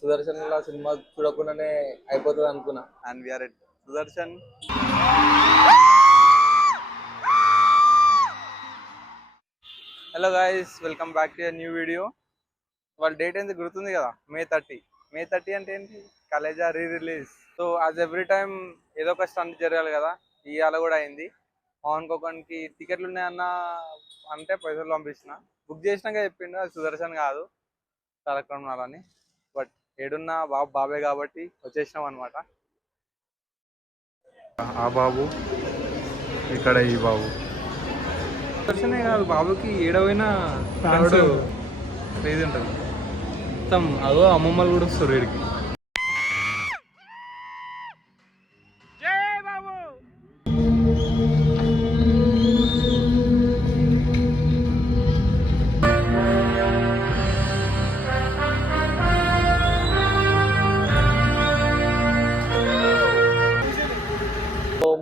Sudarshan cinema చూడకుండానే అయిపోతుంది అనుకున్నా. And we are at Sudarshan. Hello guys, welcome back to new video. వాళ్ళ డేట్ ఏంటి గుర్తుంది కదా, మే 30 అంటే ఏంటి, Khaleja release. So as every time ఏదో ఒక స్టంట్ జరగాలి కదా, ఇవాళ కూడా అయింది. పవన్ కోకన్కి టికెట్లు ఉన్నాయన్న అంటే పైసలు పంపించిన, బుక్ చేసినాక చెప్పిండు అది సుదర్శన్ కాదు తారకరామారావు. బట్ ఏడున్నా బాబే కాబట్టి వచ్చేసినాం అనమాట. ఆ బాబు ఇక్కడ, ఈ బాబు సుదర్శనే కాదు, బాబుకి ఏడవైనా క్రేజ్ ఉంటుంది మొత్తం. అదో అమ్మమ్మలు కూడా వస్తారు వీడికి.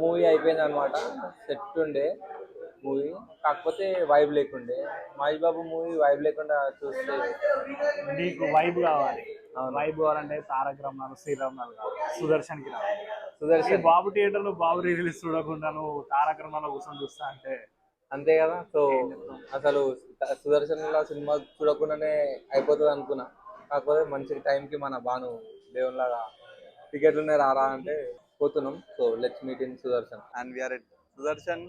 మూవీ అయిపోయింది అనమాట. సెట్ ఉండే మూవీ, కాకపోతే వైబ్ లేకుండే. మహేష్ బాబు మూవీ వైబ్ లేకుండా చూస్తే నీకు వైబ్ కావాలి. వైబ్ కావాలంటే తారక రామారావు, శ్రీరామనాథ్ కావాలి, సుదర్శన్కి రావాలి. సుదర్శన్ బాబు థియేటర్లో బాబు రిలీజ్ చూడకుండా నువ్వు తారక రామారావు కూర్చొని చూస్తా అంటే అంతే కదా. సో అసలు సుదర్శన్ సినిమా చూడకుండానే అయిపోతుంది అనుకున్నా, కాకపోతే మంచి టైంకి మన బాను దేవునిలాగా టికెట్లునే రారా అంటే పోతున్నాం. So let's meet in Sudarshan. And we are at Sudarshan.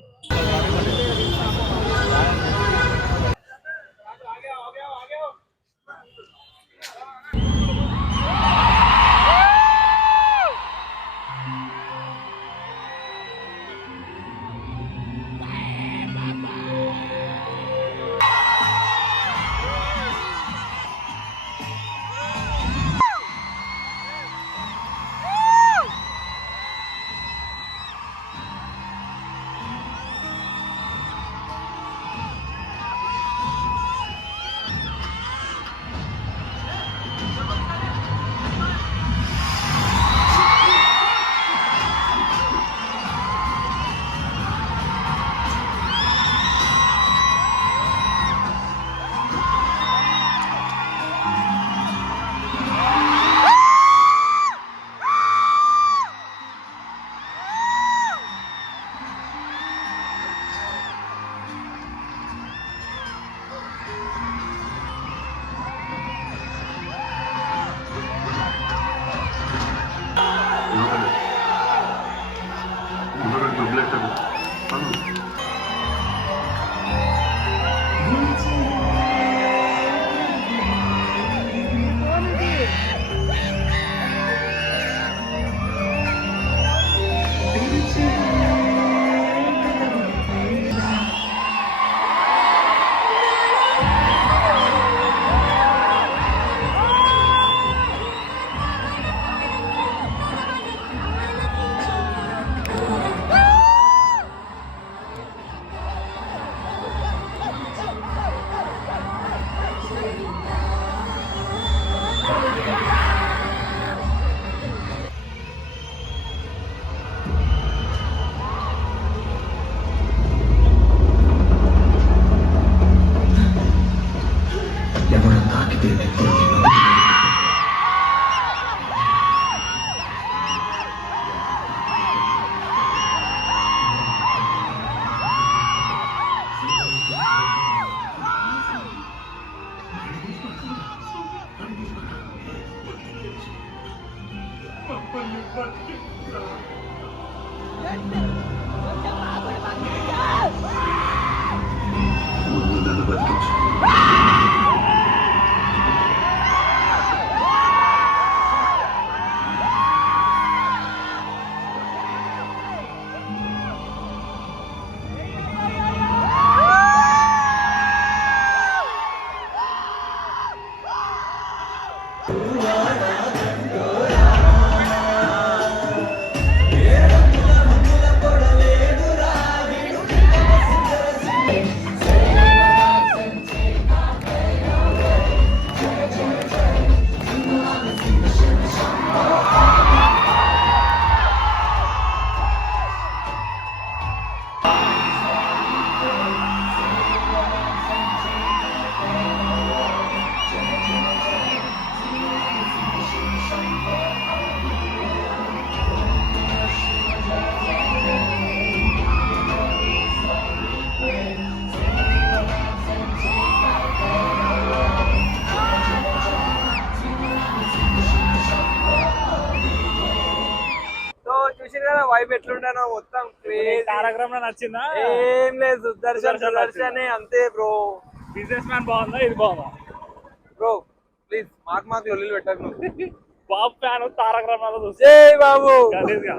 Vibe ఎట్లుంటానో మొత్తం crazy. తారక రామారావు నచ్చిందా? ఏం లేదు, సుదర్శన్ సుదర్శన్ సుదర్శనే అంతే బ్రో. బిజినెస్ మ్యాన్ బాగుందా ఇది బాగుందా? బ్రో ప్లీజ్ మాకు లొల్లిలు పెట్టకు నువ్వు. బాబు ఫ్యాన్ తారక రామారావు చూస్తే జై బాబు. గలీజ్గా